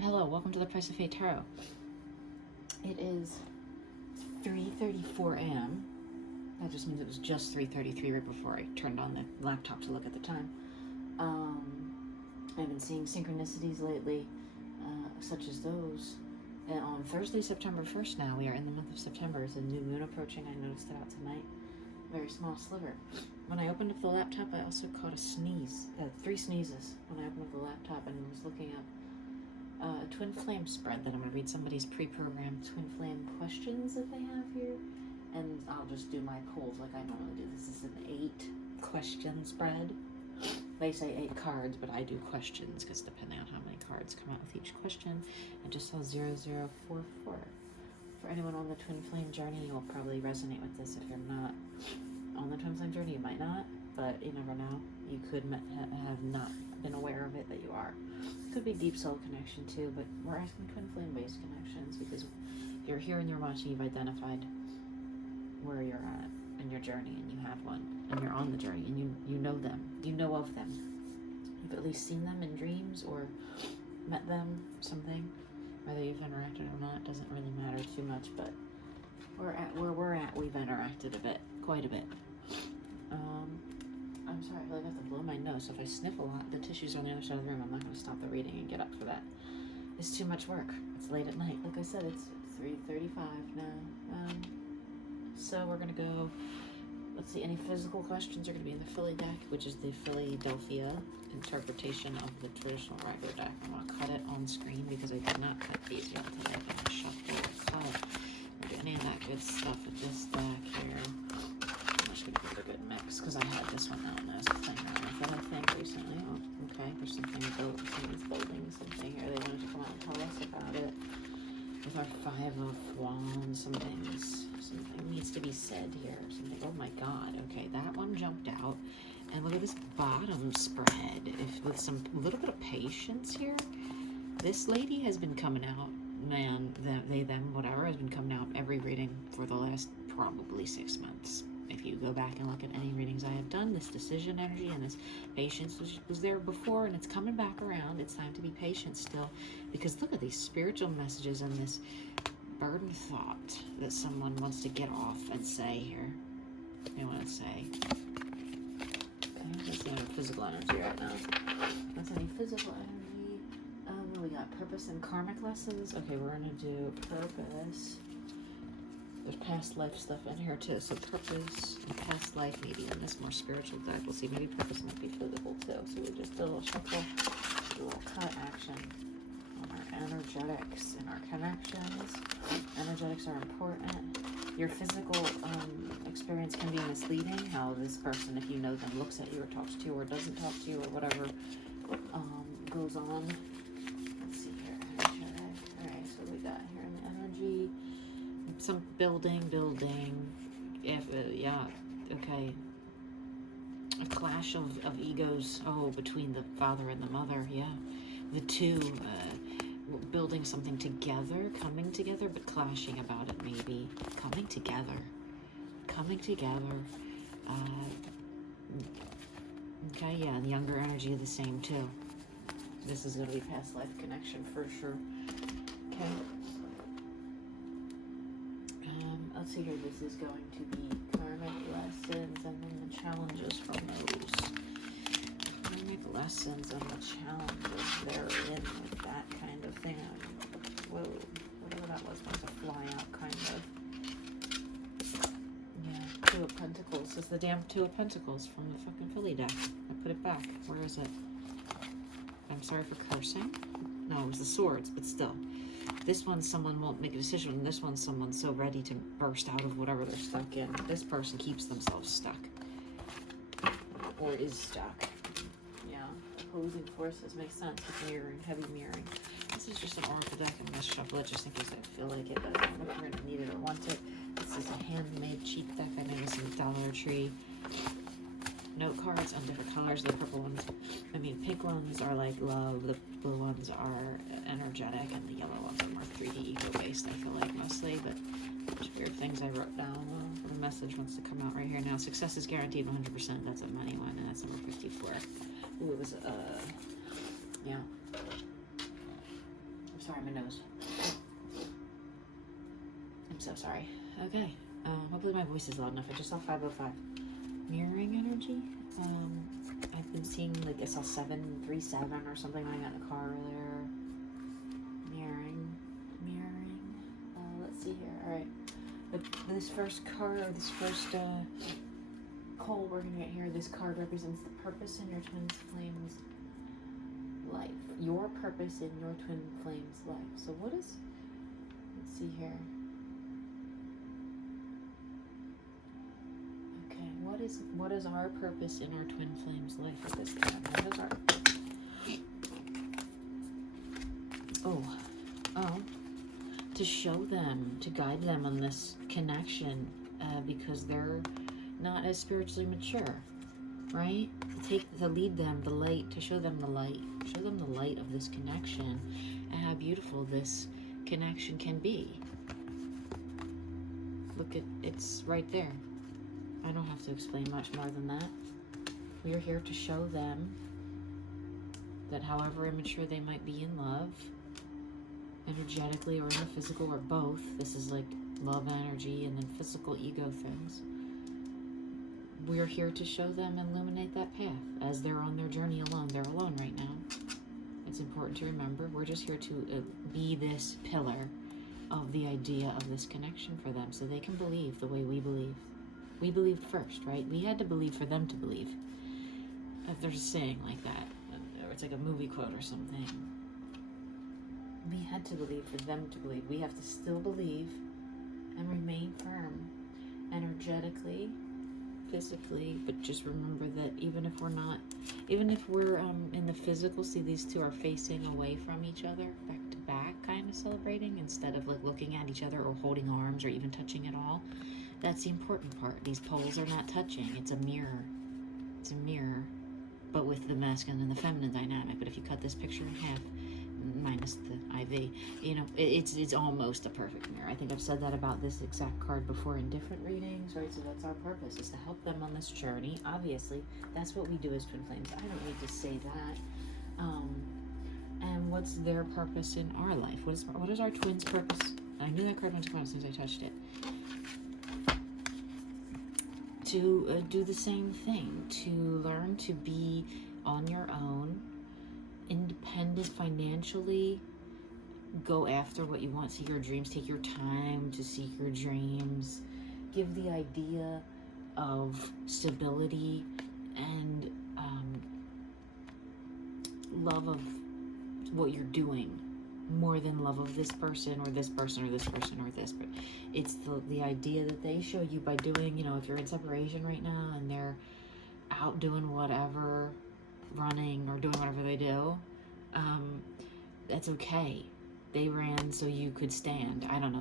Hello, welcome to the Price of Fate Tarot. It is 3:34 a.m. That just means it was just 3:33 right before I turned on the laptop to look at the time. I've been seeing synchronicities lately, such as those. And on Thursday, September 1st now, we are in the month of September, is a new moon approaching. I noticed it out tonight. Very small sliver. When I opened up the laptop, I also caught a sneeze. 3 sneezes when I opened up the laptop and was looking up a twin flame spread that I'm going to read somebody's pre-programmed twin flame questions that they have here, and I'll just do my pulls like I normally do. This is an 8 question spread. They say 8 cards, but I do questions because depending on how many cards come out with each question, I just saw 0044. For anyone on the twin flame journey, you'll probably resonate with this. If you're not on the twin flame journey, you might not, but you never know. You could have not been aware of it, that you are. Could be deep soul connection too, but we're asking twin flame based connections because you're here and you're watching, you've identified where you're at in your journey, and you have one, and you're on the journey, and you know them, you know of them. You've at least seen them in dreams or met them, something. Whether you've interacted or not doesn't really matter too much, but we're at where we're at. We've interacted a bit, quite a bit. I'm sorry, I feel like I have to blow my nose, so if I sniff a lot, the tissues are on the other side of the room. I'm not going to stop the reading and get up for that. It's too much work. It's late at night. Like I said, it's 3:35 now. So we're going to go, let's see, any physical questions are going to be in the Philly deck, which is the Philadelphia interpretation of the traditional regular deck. I'm going to cut it on screen because I did not cut these yet today. I'm going to shuffle, cut, or do any of that good stuff with this deck here. I'm just going to give it a good mix because I had this one out and I was playing around with it, I think, recently. Oh, okay, there's something built, somebody's building something here. They wanted to come out and tell us about it. With our 5 of Wands, something needs to be said here. Something. Oh my God. Okay, that one jumped out. And look at this bottom spread. With some little bit of patience here, this lady has been coming out. Man, they, them, whatever, has been coming out every reading for the last probably 6 months. If you go back and look at any readings I have done, this decision energy and this patience was there before, and it's coming back around. It's time to be patient still, because look at these spiritual messages and this burden thought that someone wants to get off and say here. They want to say. Okay, that's the physical energy right now. That's any physical energy. We got purpose and karmic lessons. Okay, we're going to do purpose. There's past life stuff in here too, so purpose and past life maybe in this more spiritual deck. We'll see, maybe purpose might be physical too. So we just did a little shuffle, a little cut action on our energetics and our connections. Energetics are important. Your physical experience can be misleading. How this person, if you know them, looks at you or talks to you or doesn't talk to you or whatever goes on. Let's see here, energetic. Alright, so we got here in the energy. Some building, if, yeah, okay, a clash of egos, between the father and the mother, yeah, the two, building something together, coming together, but clashing about it maybe, coming together, okay, yeah, and younger energy the same too. This is going to be past life connection for sure, okay. Let's see here, this is going to be karmic lessons and then the challenges from those. Karmic lessons and the challenges therein with that kind of thing. Whoa, whatever that was a fly out kind of. Yeah, 2 of Pentacles. It's the damn 2 of Pentacles from the fucking Philly deck. I put it back. Where is it? I'm sorry for cursing. No, it was the Swords, but still. This one, someone won't make a decision, and this one, someone's so ready to burst out of whatever they're stuck in. This person keeps themselves stuck. Or is stuck. Yeah. Opposing forces make sense with mirroring, heavy mirroring. This is just an oracle deck. I'm going to shuffle it just in case I feel like it, but I don't know if you're going to need it or want it. This is a handmade cheap deck. I made this in Dollar Tree. Note cards on different colors. The purple ones, pink ones are like love, the blue ones are energetic, and the yellow ones are more 3D eco-based, I feel like, mostly, but there's weird things I wrote down. The message wants to come out right here now. Success is guaranteed 100%. That's a money one, and that's number 54. Ooh, it was, yeah. sorry, my nose. I'm so sorry. Okay. Hopefully my voice is loud enough. I just saw 505. Mirroring energy. I've been seeing, like, I saw 737 or something when I got in the car earlier. Mirroring. Let's see here. All right. This first card, or this first coal we're gonna get here. This card represents the purpose in your twin flames life. Your purpose in your twin flames life. So what is? Let's see here. What is our purpose in our twin flames life with this card? What is our to show them, to guide them on this connection, because they're not as spiritually mature, right? To lead them the light, to show them the light of this connection, and how beautiful this connection can be. Look at, it's right there. I don't have to explain much more than that. We are here to show them that however immature they might be in love, energetically or in the physical, or both, this is like love energy and then physical ego things, we are here to show them and illuminate that path as they're on their journey alone. They're alone right now. It's important to remember we're just here to be this pillar of the idea of this connection for them, so they can believe the way we believe. We believed first, right? We had to believe for them to believe. If there's a saying like that, or it's like a movie quote or something. We had to believe for them to believe. We have to still believe and remain firm, energetically, physically, but just remember that even if we're in the physical, see, these two are facing away from each other, back to back, kind of celebrating, instead of like looking at each other or holding arms or even touching at all. That's the important part. These poles are not touching. It's a mirror. It's a mirror, but with the masculine and the feminine dynamic. But if you cut this picture in half, minus the IV, you know, it's almost a perfect mirror. I think I've said that about this exact card before in different readings, right? So that's our purpose, is to help them on this journey. Obviously, that's what we do as twin flames. I don't need to say that. And what's their purpose in our life? What is our twins' purpose? I knew that card went to come out as soon as I touched it. To do the same thing, to learn to be on your own, independent financially, go after what you want, seek your dreams, take your time to seek your dreams, give the idea of stability and love of what you're doing, more than love of this person or this person or this person or this. But it's the idea that they show you by doing, you know, if you're in separation right now and they're out doing whatever, running or doing whatever they do, that's okay. They ran so you could stand. I don't know,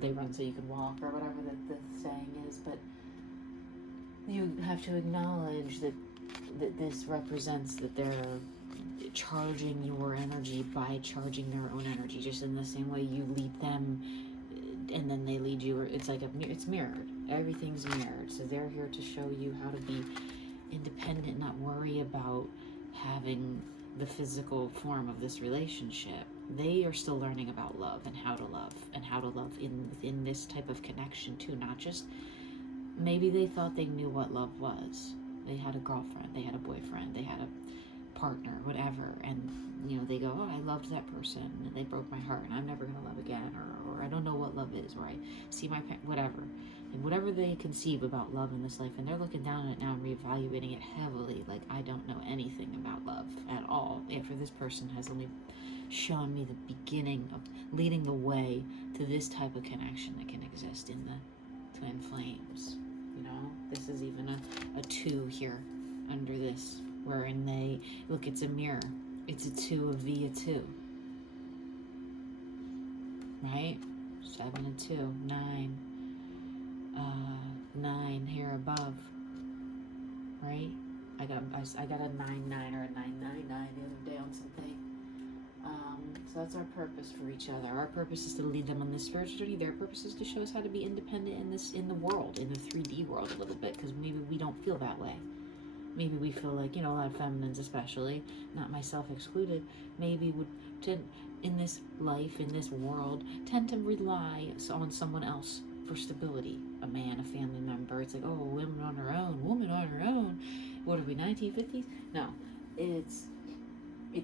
they run so you could walk, or whatever the saying is. But you have to acknowledge that this represents that they're charging your energy by charging their own energy, just in the same way you lead them and then they lead you. It's like it's mirrored. Everything's mirrored. So they're here to show you how to be independent, not worry about having the physical form of this relationship. They are still learning about love and how to love in this type of connection too. Not just, maybe they thought they knew what love was. They had a girlfriend, they had a boyfriend, they had a partner, whatever, and you know, they go, oh, I loved that person and they broke my heart and I'm never gonna love again, or I don't know what love is, or I see my whatever, and whatever they conceive about love in this life, and they're looking down on it now and reevaluating it heavily, like, I don't know anything about love at all, after this person has only shown me the beginning of leading the way to this type of connection that can exist in the twin flames. You know, this is even a 2 here under this, wherein they look, it's a mirror, it's a 2 of a 2, right? 7 and 2, 9, 9 here above, right? I got a 9-9 or a 9-9-9 the other day on something. So that's our purpose for each other. Our purpose is to lead them on this spiritual journey. Their purpose is to show us how to be independent in the world, in the 3D world a little bit, because maybe we don't feel that way. Maybe we feel like, you know, a lot of feminines especially, not myself excluded, maybe would tend, in this life, in this world, tend to rely on someone else for stability. A man, a family member. It's like, oh, women on her own, woman on her own. What are we, 1950s? No, it's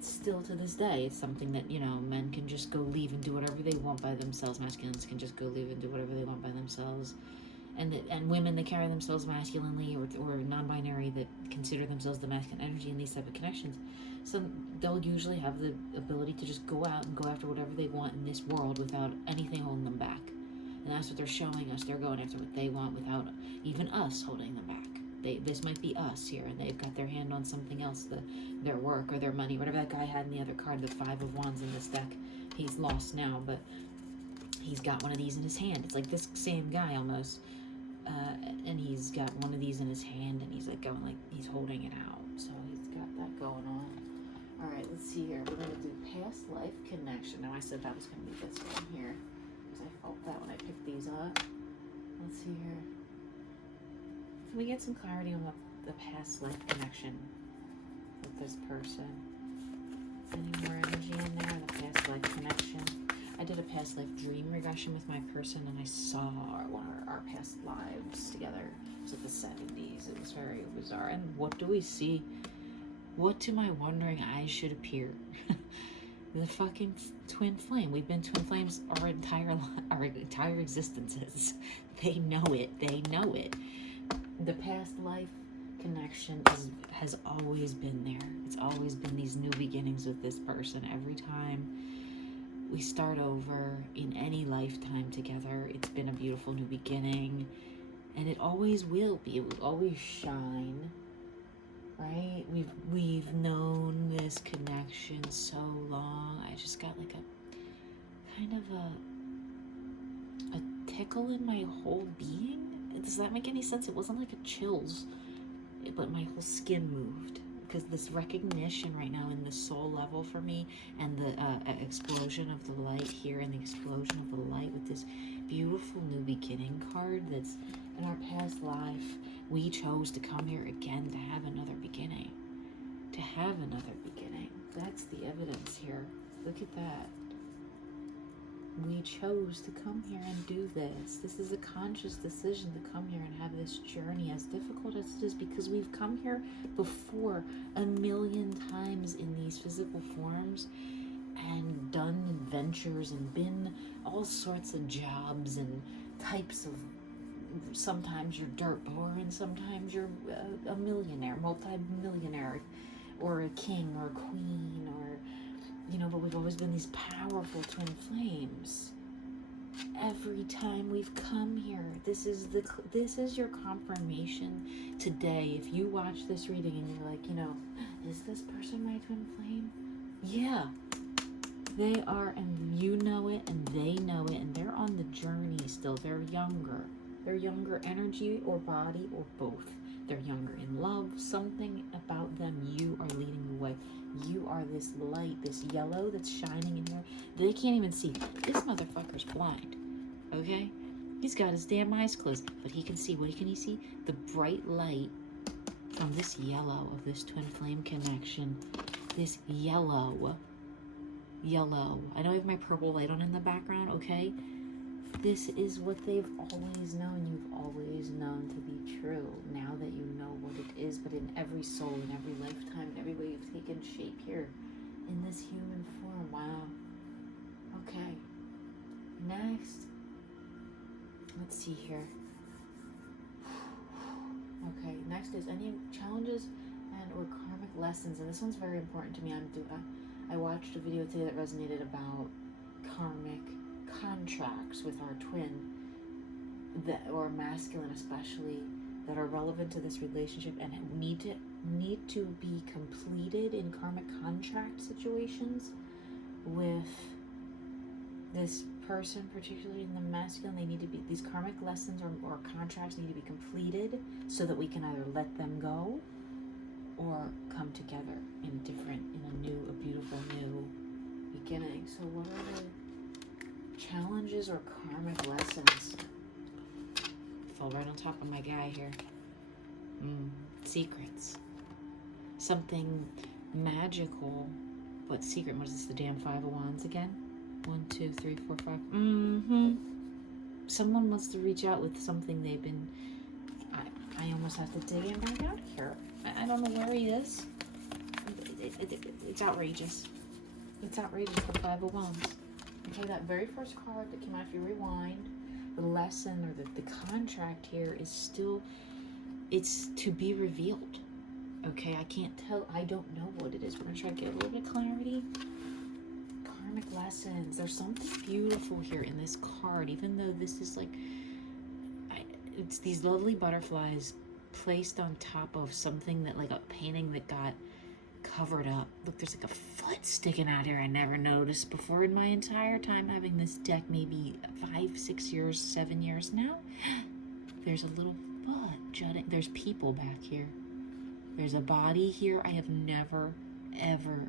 still to this day, it's something that, you know, men can just go leave and do whatever they want by themselves. Masculines can just go leave and do whatever they want by themselves. And women that carry themselves masculinely or non-binary that consider themselves the masculine energy in these type of connections, so they'll usually have the ability to just go out and go after whatever they want in this world without anything holding them back. And that's what they're showing us. They're going after what they want without even us holding them back. This might be us here, and they've got their hand on something else, their work or their money, whatever that guy had in the other card, the 5 of Wands in this deck. He's lost now, but he's got one of these in his hand. It's like this same guy almost, and he's got one of these in his hand, and he's like going like he's holding it out. So he's got that going on. All right, let's see here. We're gonna do past life connection. Now I said that was gonna be this one here, because I felt that when I picked these up. Let's see here. Can we get some clarity on the past life connection with this person? Any more energy in there? The past life connection. I did a past life dream regression with my person, and I saw one of our past lives together. It was like the 70s. It was very bizarre. And what do we see? What to my wondering eyes should appear? The fucking twin flame. We've been twin flames our entire existences. They know it. They know it. The past life connection has always been there. It's always been these new beginnings with this person. Every time we start over in any lifetime together, it's been a beautiful new beginning, and it always will be. It will always shine, right? We've known this connection so long. I just got like a kind of a tickle in my whole being. Does that make any sense? It wasn't like a chills, but my whole skin moved, because this recognition right now in the soul level for me, and the explosion of the light here, and the explosion of the light with this beautiful new beginning card. That's in our past life, we chose to come here again to have another beginning. To have another beginning. That's the evidence here. Look at that. We chose to come here and do this. This is a conscious decision to come here and have this journey, as difficult as it is, because we've come here before 1,000,000 times in these physical forms and done adventures and been all sorts of jobs and types of, sometimes you're dirt poor and sometimes you're a millionaire, multi-millionaire, or a king or a queen, or you know, but we've always been these powerful twin flames. Every time we've come here, this is your confirmation today. If you watch this reading and you're like, you know, is this person my twin flame? Yeah, they are, and you know it, and they know it, and they're on the journey still. They're younger energy or body or both. They're younger in love. Something about them, you are leading the way. You are this light, this yellow that's shining in here. They can't even see. This motherfucker's blind, okay? He's got his damn eyes closed, but he can see. What can he see? The bright light from this yellow of this twin flame connection. This yellow. I know I have my purple light on in the background, okay? This is what they've always known. You've always known to be true. Now that you know what it is, but in every soul, in every lifetime, in every way you've taken shape here in this human form. Wow. Okay. Next. Let's see here. Okay. Next is any challenges and or karmic lessons, and this one's very important to me. I watched a video today that resonated about karmic contracts with our twin, that, or masculine especially, that are relevant to this relationship and need to be completed in karmic contract situations with this person, particularly in the masculine. They need to be, these karmic lessons or contracts need to be completed so that we can either let them go or come together in a beautiful new beginning. So what are the challenges or karmic lessons? Fall right on top of my guy here. Secrets. something magical, but secret. What is this, the damn Five of Wands again? 1, 2, 3, 4, 5. Someone wants to reach out with something they've been, I almost have to dig in back out here. I don't know where he is. It's outrageous. It's outrageous, the Five of Wands. Okay, that very first card that came out, if you rewind, the lesson or the contract here is still, it's to be revealed. Okay, I can't tell, I don't know what it is. We're going to try to get a little bit of clarity. Karmic lessons. There's something beautiful here in this card, even though this is like, it's these lovely butterflies placed on top of something that, like a painting that got covered up. Look, there's like a foot sticking out here I never noticed before in my entire time having this deck, maybe 5, 6 years, 7 years now. There's a little foot jutting. There's people back here. There's a body here. I have never, ever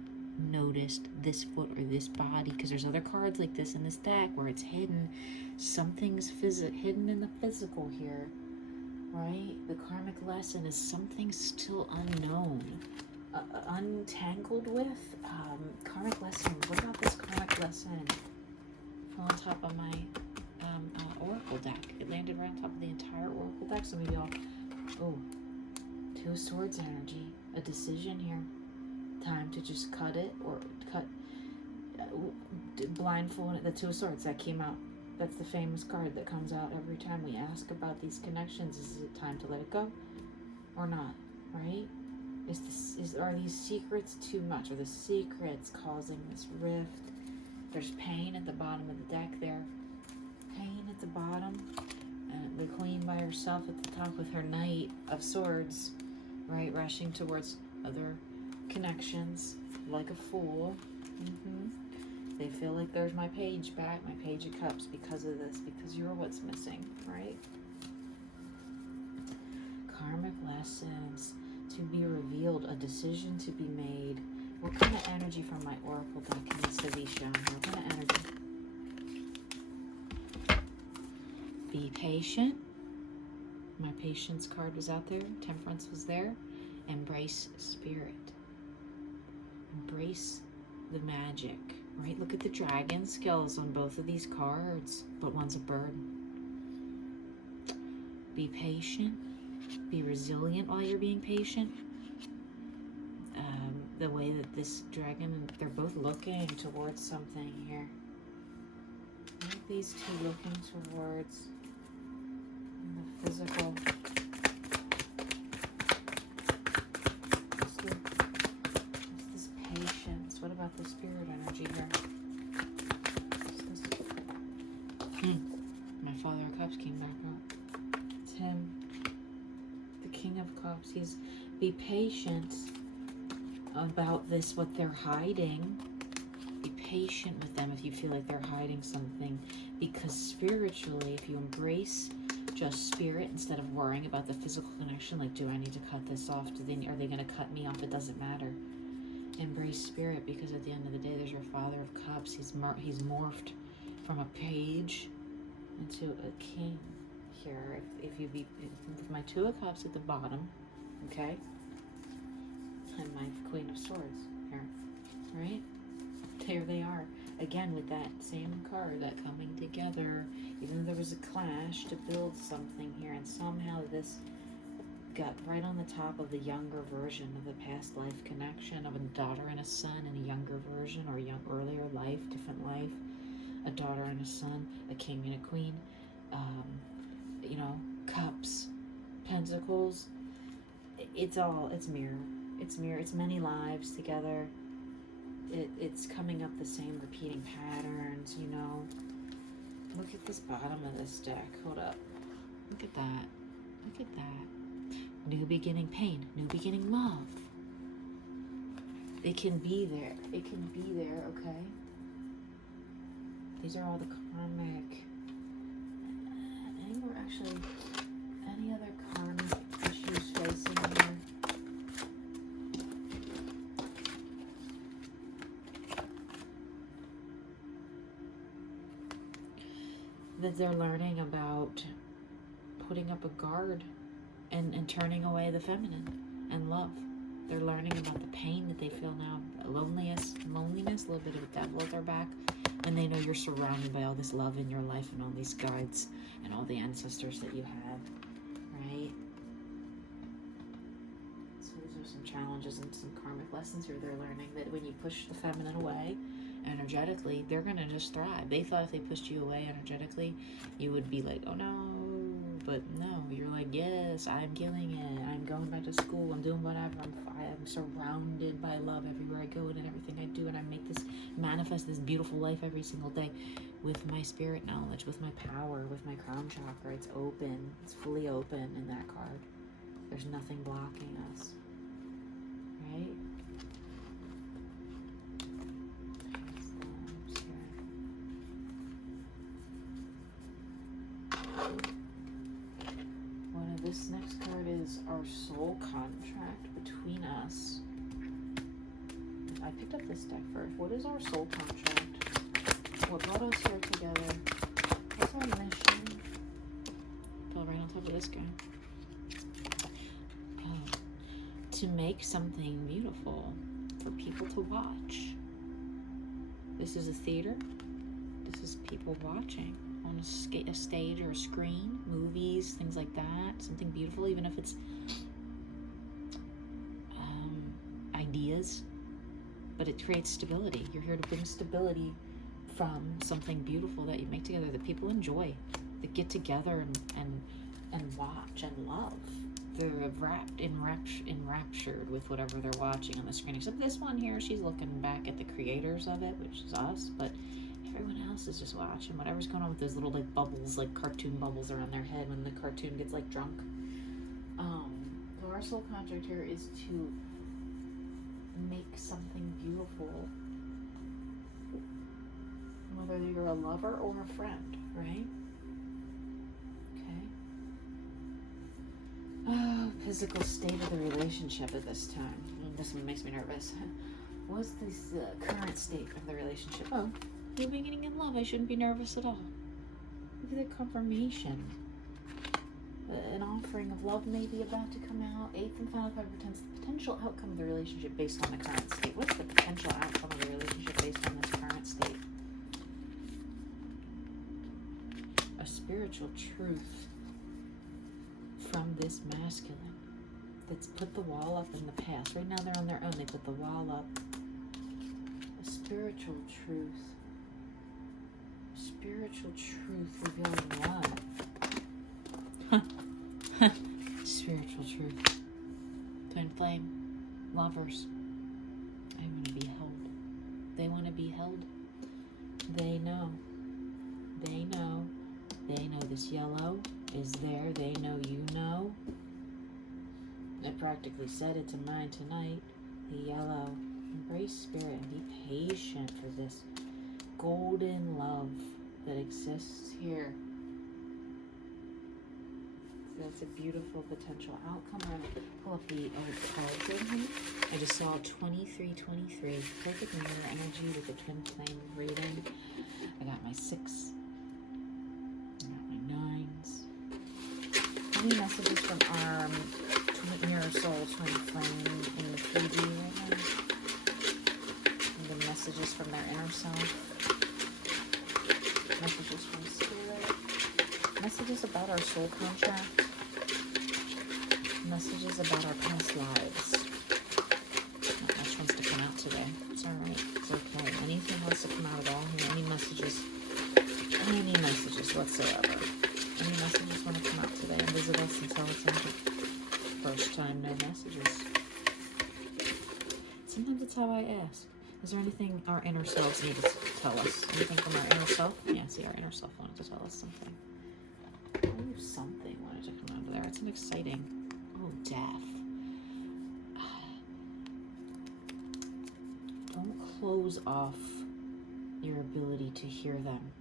noticed this foot or this body, because there's other cards like this in this deck where it's hidden. Something's hidden in the physical here, right? The karmic lesson is something still unknown, untangled with. Karmic lesson. What about this karmic lesson? On top of my oracle deck. It landed right on top of the entire oracle deck. So maybe I'll, Two of Swords energy. A decision here. Time to just cut it, or cut, blindfold. The Two of Swords that came out. That's the famous card that comes out every time we ask about these connections. Is it time to let it go or not? Right? Are these secrets too much? Are the secrets causing this rift? There's pain at the bottom of the deck there. Pain at the bottom. And the Queen by herself at the top with her Knight of Swords, right? Rushing towards other connections like a fool. They feel like there's my Page back, my Page of Cups, because of this, because you're what's missing, right? Karmic lessons to be revealed, a decision to be made. What kind of energy from my oracle deck needs to be shown? What kind of energy? Be patient. My patience card was out there. Temperance was there. Embrace spirit. Embrace the magic, right? Look at the dragon skills on both of these cards, but one's a bird. Be patient. Be resilient while you're being patient. The way that this dragon, they're both looking towards something here. What are these two looking towards in the physical? What's this patience? What about the spirit energy here? My Father of Cups came back up. It's him. The King of Cups. He's, be patient about this, what they're hiding. Be patient with them if you feel like they're hiding something, because spiritually, if you embrace just spirit instead of worrying about the physical connection, like, do I need to cut this off? Are they going to cut me off? It doesn't matter. Embrace spirit, because at the end of the day, there's your Father of Cups. He's morphed from a page into a king here. If my Two of Cups at the bottom, okay, and my Queen of Swords here, right? There they are. Again, with that same card, that coming together, even though there was a clash to build something here, and somehow this got right on the top of the younger version of the past life connection of a daughter and a son in a younger version, or earlier life, different life, a daughter and a son, a king and a queen, cups, pentacles. It's mirror. It's mirror. It's many lives together. It's coming up the same repeating patterns, Look at this bottom of this deck. Hold up. Look at that. Look at that. New beginning pain. New beginning love. It can be there. It can be there, okay? These are all the karmic. Any other karmic issues facing here? That they're learning about putting up a guard and turning away the feminine and love. They're learning about the pain that they feel now, loneliness, a little bit of a devil at their back. And they know you're surrounded by all this love in your life and all these guides and all the ancestors that you have, right? So these are some challenges and some karmic lessons here. They're learning that when you push the feminine away energetically, they're going to just thrive. They thought if they pushed you away energetically, you would be like, oh no. But no, you're like, yes, I'm killing it. I'm going back to school. I'm doing whatever. I'm surrounded by love everywhere I go and in everything I do. And I make this, manifest this beautiful life every single day with my spirit knowledge, with my power, with my crown chakra. It's open. It's fully open in that card. There's nothing blocking us. Right? This next card is our soul contract between us. I picked up this deck first. What is our soul contract? What brought us here together? What's our mission? Fell right on top of this guy. To make something beautiful for people to watch. This is a theater. This is people watching. On a stage or a screen, movies, things like that, something beautiful, even if it's ideas, but it creates stability. You're here to bring stability from something beautiful that you make together that people enjoy, that get together and watch and love. They're enraptured with whatever they're watching on the screen, except this one here, she's looking back at the creators of it, which is us, but everyone else is just watching whatever's going on with those little like bubbles, like cartoon bubbles around their head when the cartoon gets like drunk. So our soul contract here is to make something beautiful, whether you're a lover or a friend, right? Okay. Physical state of the relationship at this time. This one makes me nervous. What's this current state of the relationship? Oh, you're beginning in love. I shouldn't be nervous at all. Look at the confirmation. An offering of love may be about to come out. Eighth and final card pretends the potential outcome of the relationship based on the current state. What's the potential outcome of the relationship based on this current state? A spiritual truth from this masculine that's put the wall up in the past. Right now they're on their own. They put the wall up. A spiritual truth. Spiritual truth revealing what? Spiritual truth. Twin flame. Lovers. I want to be held. They want to be held. They know. They know. They know this yellow is there. They know you know. I practically said it to mine tonight. The yellow. Embrace spirit and be patient for this golden love that exists here. So that's a beautiful potential outcome. I'm going to pull up the cards in here. I just saw 2323. Perfect mirror energy with a twin flame reading. I got my 6. I got my 9s. Any messages from our mirror soul twin flame in the 3D right now? And the messages from their inner self. Messages from spirit. Messages about our soul contract. Messages about our past lives. Not much wants to come out today. It's alright. It's okay. Anything wants to come out at all here. Any messages whatsoever. Any messages want to come out today and visit us and tell us something? First time, no messages. Sometimes it's how I ask. Is there anything our inner selves need to tell us? Anything from our inner self? Yeah, see, our inner self wanted to tell us something. Oh, something wanted to come out of there. It's an exciting. Oh, death. Don't close off your ability to hear them.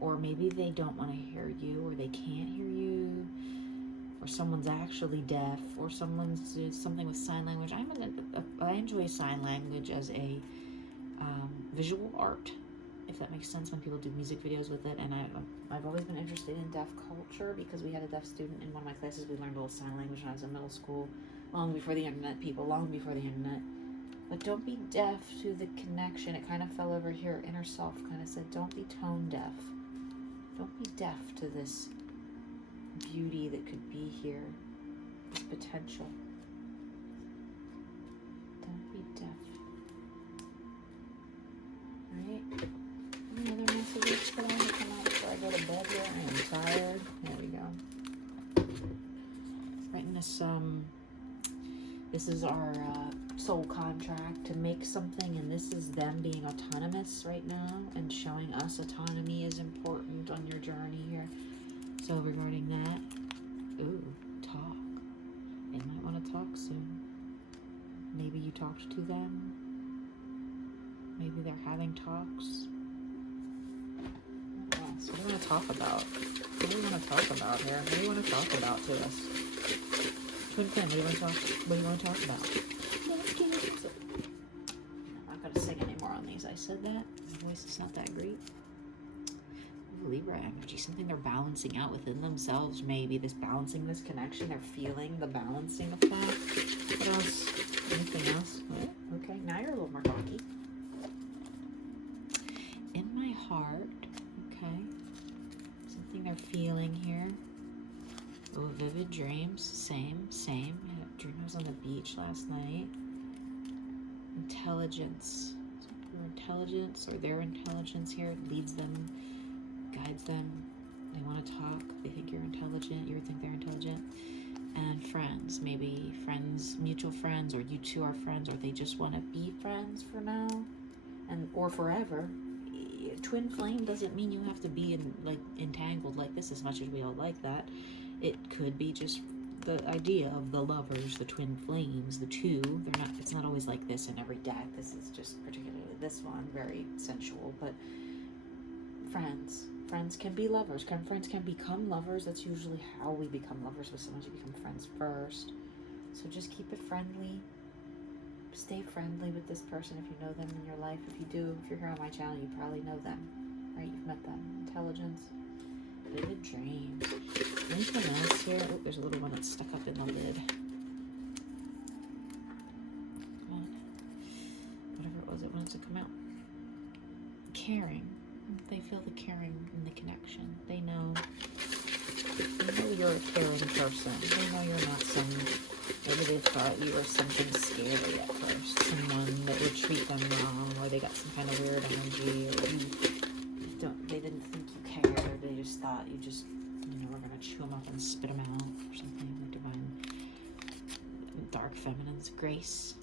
Or maybe they don't want to hear you, or they can't hear you, or someone's actually deaf, or someone's doing something with sign language. I enjoy sign language as a visual art, if that makes sense, when people do music videos with it. And I've always been interested in deaf culture because we had a deaf student in one of my classes. We learned a little sign language when I was in middle school. long before the internet, people, long before the internet. But don't be deaf to the connection. It kind of fell over here. Inner self kind of said, don't be tone deaf. Don't be deaf to this beauty that could be here, this potential. Don't be deaf. Alright? Any other messages that I want to come out before I go to bed here? I am tired. There we go. Writing this is our soul contract to make something, and this is them being autonomous right now and showing us autonomy is important on your journey here. So regarding that, ooh, talk. They might want to talk soon. Maybe you talked to them. Maybe they're having talks. Yes, what do you want to talk about? What do you want to talk about here? What do you want to talk about to us? Twin Flame, what do you want to talk about? I'm not going to sing anymore on these. I said that. My voice is not that great. Libra energy, something they're balancing out within themselves, maybe this balancing, this connection, they're feeling the balancing of that. What else? Anything else? Oh, okay, now you're a little more cocky. In my heart, okay, something they're feeling here. Oh, vivid dreams, same. I had a dream I was on the beach last night. Intelligence, your intelligence or their intelligence here leads them, guides them. They want to talk. They think you're intelligent. You think they're intelligent. And friends, maybe friends, mutual friends, or you two are friends, or they just want to be friends for now, or forever. Twin flame doesn't mean you have to be entangled like this, as much as we all like that. It could be just the idea of the lovers, the twin flames, the two. They're not. It's not always like this in every deck. This is just particularly this one, very sensual, but. Friends can be lovers. Friends can become lovers. That's usually how we become lovers with someone. You become friends first. So just keep it friendly. Stay friendly with this person if you know them in your life. If you do, if you're here on my channel, you probably know them, right? You've met them. Intelligence. Vivid dreams. Anything else here? Oh, there's a little one that's stuck up in the lid. Come on. Whatever it was, it wanted to come out. Caring. They feel the caring and the connection. They know you're a caring person. They know you're not maybe they thought you were something scary at first. Someone that would treat them wrong, or they got some kind of weird energy, or they didn't think you cared. They just thought you just, were going to chew them up and spit them out or something. Like divine, dark feminine's grace.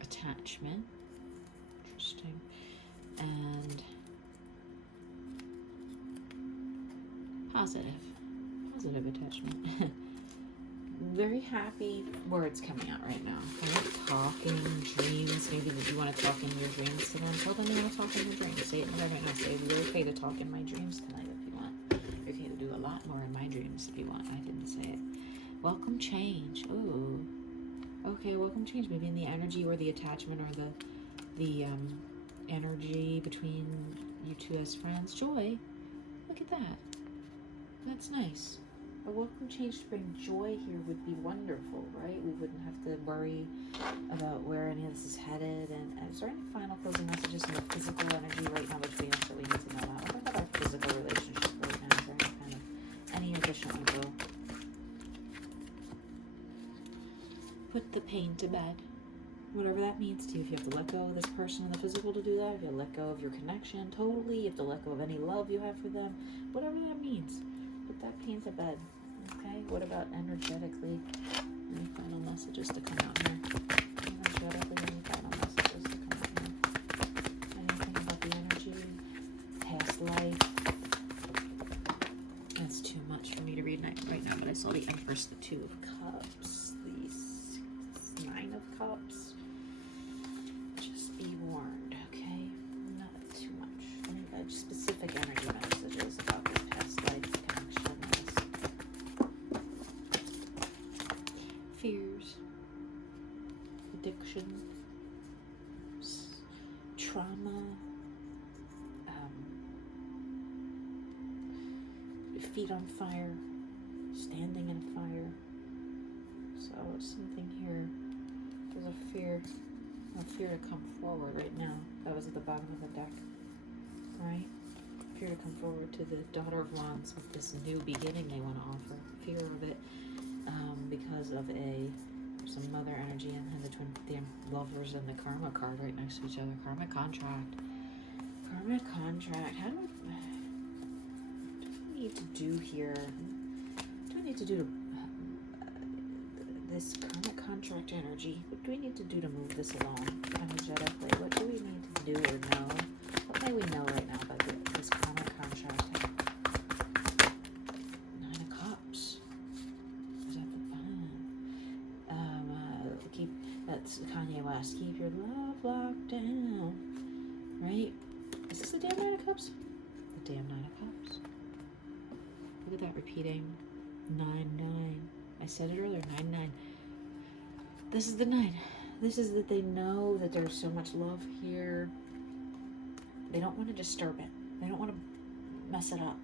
Attachment. Interesting. And positive attachment. Very happy words coming out right now. Talking, dreams. Maybe that you want to talk in your dreams to them. Tell them you want to talk in your dreams. Say it in the right now. Say, you're okay to talk in my dreams tonight if you want. You're okay to do a lot more in my dreams if you want. I didn't say it. Welcome change. Ooh. Okay, welcome change. Maybe in the energy or the attachment or the energy between you two as friends. Joy. Look at that. That's nice. A welcome change to bring joy here would be wonderful, right? We wouldn't have to worry about where any of this is headed. And is there any final closing messages in the physical energy right now between us that we need to know about? What about our physical relationship right now? Is there any additional info? Put the pain to bed. Whatever that means to you. If you have to let go of this person in the physical to do that, if you have to let go of your connection totally, you have to let go of any love you have for them, whatever that means. Put that pain to bed. Okay? What about energetically? Any final messages to come out here? Energetically, any final messages to come out here? Anything about the energy? Past life? That's too much for me to read right now, but I saw the Empress, the Two of Cups, the Nine of Cups. Just be warned, okay? Not too much. Any specific energy messages about this past life connection, fears, addiction, trauma, feet on fire, standing in fire, Oh, it's something here. There's a fear to come forward right now. That was at the bottom of the deck, right? Fear to come forward to the Daughter of Wands with this new beginning they want to offer. Fear of it because of some mother energy and the Lovers and the Karma card right next to each other. Karmic contract. Karmic contract. What do I need to do here? What do I need to do to this karmic contract energy? What do we need to do to move this along energetically? What do we need to do or know? What may we know right now about this karmic contract? 9 of Cups. Is that the that's Kanye West. Keep your love locked down. Right? Is this the damn 9 of Cups? The damn 9 of Cups. Look at that repeating. 9-9. I said it earlier, 9-9. This is the 9. This is that they know that there's so much love here. They don't want to disturb it. They don't want to mess it up.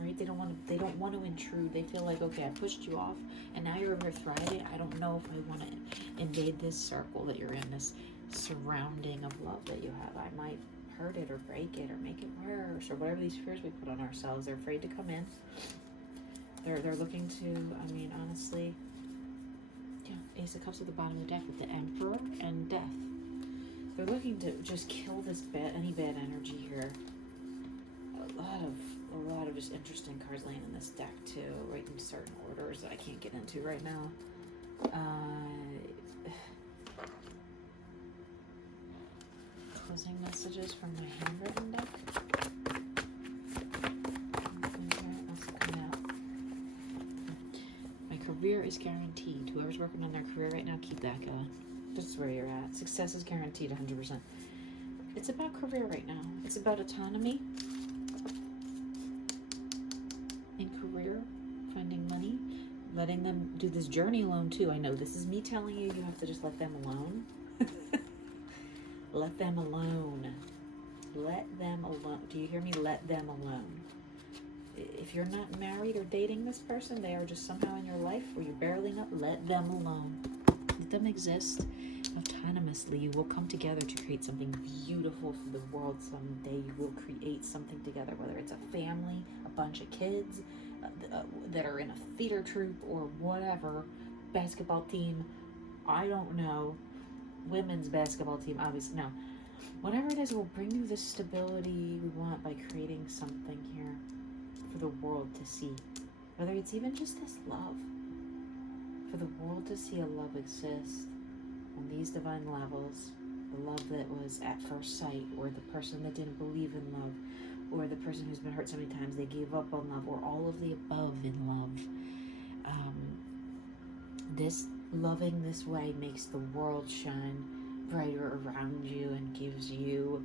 Right? They don't want to intrude. They feel like, okay, I pushed you off and now you're over thriving. I don't know if I want to invade this circle that you're in, this surrounding of love that you have. I might hurt it or break it or make it worse or whatever these fears we put on ourselves. They're afraid to come in. They're looking to, I mean, honestly, yeah, Ace of Cups at the bottom of the deck with the Emperor and Death. They're looking to just kill this any bad energy here. A lot of just interesting cards laying in this deck too, right in certain orders that I can't get into right now. Closing messages from my handwritten deck. Career is guaranteed. Whoever's working on their career right now, keep that going. This is where you're at. Success is guaranteed 100%. It's about career right now. It's about autonomy in career, finding money, letting them do this journey alone too. I know this is me telling you, you have to just let them alone. Let them alone. Let them alone. Do you hear me? Let them alone. If you're not married or dating this person, they are just somehow in your life where you're barely not, let them alone. Let them exist autonomously. You will come together to create something beautiful for the world someday. You will create something together, whether it's a family, a bunch of kids that are in a theater troupe or whatever, basketball team, I don't know, women's basketball team, obviously, no. Whatever it is, will bring you the stability we want by creating something here for the world to see. Whether it's even just this love. For the world to see a love exist on these divine levels. The love that was at first sight, or the person that didn't believe in love, or the person who's been hurt so many times they gave up on love, or all of the above in love. This loving this way makes the world shine brighter around you and gives you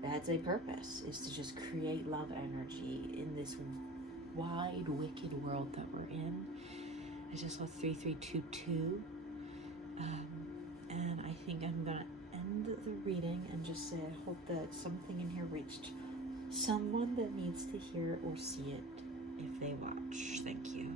that's a purpose, is to just create love energy in this wide, wicked world that we're in. I just saw 3322. And I think I'm going to end the reading and just say I hope that something in here reached someone that needs to hear or see it if they watch. Thank you.